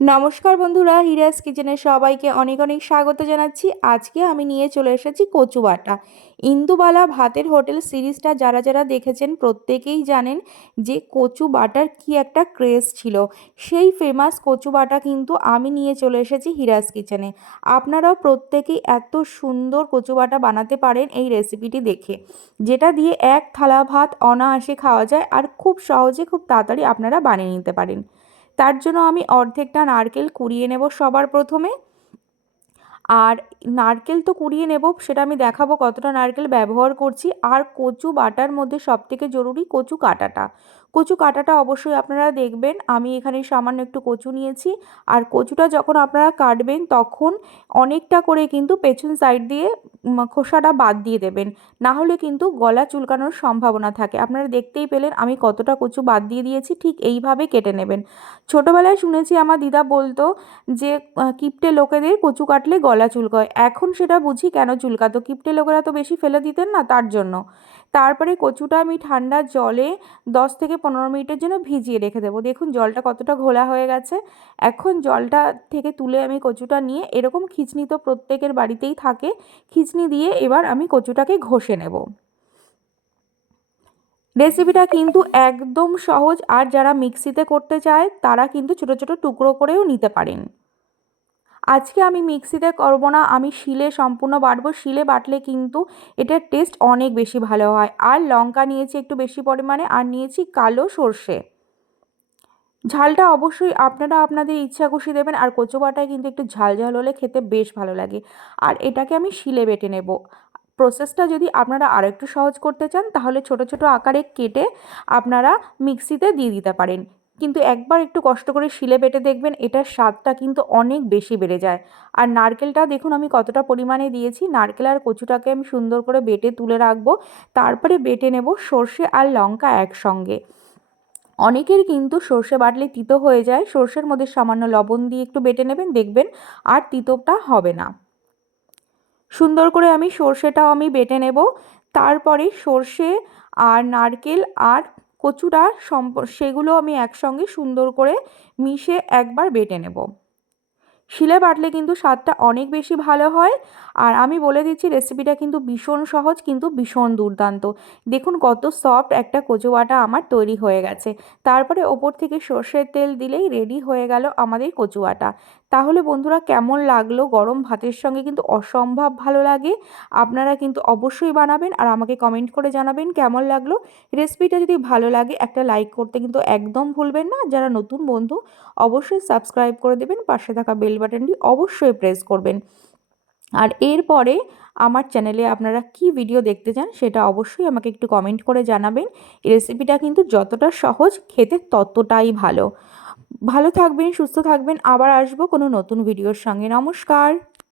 নমস্কার বন্ধুরা, হিরাস কিচেনে সবাইকে অনেক অনেক স্বাগত জানাচ্ছি। আজকে আমি নিয়ে চলে এসেছি কচু বাটা ইন্দুবালা ভাতের হোটেল সিরিজটা যারা যারা দেখেছেন প্রত্যেকেই জানেন যে কচু বাটার কি একটা ক্রেজ ছিল। সেই ফেমাস কচু বাটা কিন্তু আমি নিয়ে চলে এসেছি হিরাস কিচেনে আপনারাও প্রত্যেকেই এত সুন্দর কচু বাটা বানাতে পারেন এই রেসিপিটি দেখে। যেটা দিয়ে এক থালা ভাত অনায়াসে খাওয়া যায় আর খুব সহজে খুব তাড়াতাড়ি আপনারা বানিয়ে নিতে পারেন। তার জন্য আমি অর্ধেকটা নারকেল কুড়িয়ে নেব সবার প্রথমে। আর নারকেল তো কুড়িয়ে নেব, সেটা আমি দেখাবো কতটা নারকেল ব্যবহার করছি। আর কচু বাটার মধ্যে সবথেকে জরুরি কচু কাটাটা। কচু কাটাটা অবশ্যই আপনারা দেখবেন। আমি এখানে সামান্য একটু কচু নিয়েছি। আর কচুটা যখন আপনারা কাটবেন, তখন অনেকটা করে কিন্তু পেছন সাইড দিয়ে খোসাটা বাদ দিয়ে দেবেন। না হলে কিন্তু গলা চুলকানোর সম্ভাবনা থাকে। আপনারা দেখতেই পেলেন আমি কতটা কচু বাদ দিয়ে দিয়েছি, ঠিক এইভাবে কেটে নেবেন। ছোটোবেলায় শুনেছি আমার দিদা বলতো যে কিপটে লোকেদের কচু কাটলে গলা চুলকায়। এখন সেটা বুঝি কেন চুলকাতো? কিপটে লোকেরা তো বেশি ফেলে দিতেন না তার জন্য। তারপরে কচুটা আমি ঠান্ডা জলে দশ থেকে পনেরো মিনিটের জন্য ভিজিয়ে রেখে দেবো। দেখুন জলটা কতটা ঘোলা হয়ে গেছে। এখন জলটা থেকে তুলে আমি কচুটা নিয়ে এরকম খিচনি তো প্রত্যেকের বাড়িতেই থাকে, খিচনি দিয়ে এবার আমি কচুটাকে ঘষে নেব। রেসিপিটা কিন্তু একদম সহজ, আর যারা মিক্সিতে করতে চায় তারা কিন্তু ছোটো ছোটো টুকরো করেও নিতে পারেন। আজকে আমি মিক্সিতে করব না, আমি শিলে সম্পূর্ণ বাটবো। শিলে বাটলে কিন্তু এটার টেস্ট অনেক বেশি ভালো হয়। আর লঙ্কা নিয়েছি একটু বেশি পরিমাণে, আর নিয়েছি কালো সর্ষে। ঝালটা অবশ্যই আপনারা আপনাদের ইচ্ছা খুশি দেবেন, আর কচু বাটায় কিন্তু একটু ঝাল ঝাল হলে খেতে বেশ ভালো লাগে। আর এটাকে আমি শিলে বেটে নেব। প্রসেসটা যদি আপনারা আরও একটু সহজ করতে চান, তাহলে ছোট ছোট আকারে কেটে আপনারা মিক্সিতে দিয়ে দিতে পারেন। কিন্তু একবার একটু কষ্ট করে শিলে বেটে দেখবেন এটার স্বাদটা কিন্তু অনেক বেশি বেড়ে যায়। আর নারকেলটা দেখুন আমি কতটা পরিমাণে দিয়েছি। নারকেল আর কচুটাকে আমি সুন্দর করে বেটে তুলে রাখব। তারপরে বেটে নেব সর্ষে আর লঙ্কা একসঙ্গে। অনেকের কিন্তু সর্ষে বাটলে তিতো হয়ে যায়। সর্ষের মধ্যে সামান্য লবণ দিয়ে একটু বেটে নেবেন, দেখবেন আর তিতোটা হবে না। সুন্দর করে আমি সর্ষেটাও আমি বেটে নেব। তারপরে সর্ষে আর নারকেল আর কচুটা সম্প সেগুলো আমি একসঙ্গে সুন্দর করে মিশে একবার বেটে নেব। শিলে বাটলে কিন্তু স্বাদটা অনেক বেশি ভালো হয়। আর আমি বলে দিচ্ছি রেসিপিটা কিন্তু ভীষণ সহজ, কিন্তু ভীষণ দুর্দান্ত। দেখুন কত সফট একটা কচু বাটা আমার তৈরি হয়ে গেছে। তারপরে ওপর থেকে সর্ষের তেল দিলেই রেডি হয়ে গেল আমাদের কচু বাটা তাহলে বন্ধুরা কেমন লাগল? গরম ভাতের সঙ্গে কিন্তু অসম্ভব ভালো লাগে। আপনারা কিন্তু অবশ্যই বানাবেন আর আমাকে কমেন্ট করে জানাবেন কেমন লাগল। রেসিপিটা যদি ভালো লাগে একটা লাইক করতে কিন্তু একদম ভুলবেন না। যারা নতুন বন্ধু, অবশ্যই সাবস্ক্রাইব করে দেবেন। পাশে থাকা বেল বাটনটি অবশ্যই প্রেস করবেন। আর এরপরে আমার চ্যানেলে আপনারা কি ভিডিও দেখতে চান সেটা অবশ্যই আমাকে একটু কমেন্ট করে জানাবেন। এই রেসিপিটা কিন্তু যতটা সহজ খেতে ততটাই ভালো। ভালো থাকবেন, সুস্থ থাকবেন। আবার আসব কোনো নতুন ভিডিওর সঙ্গে। নমস্কার।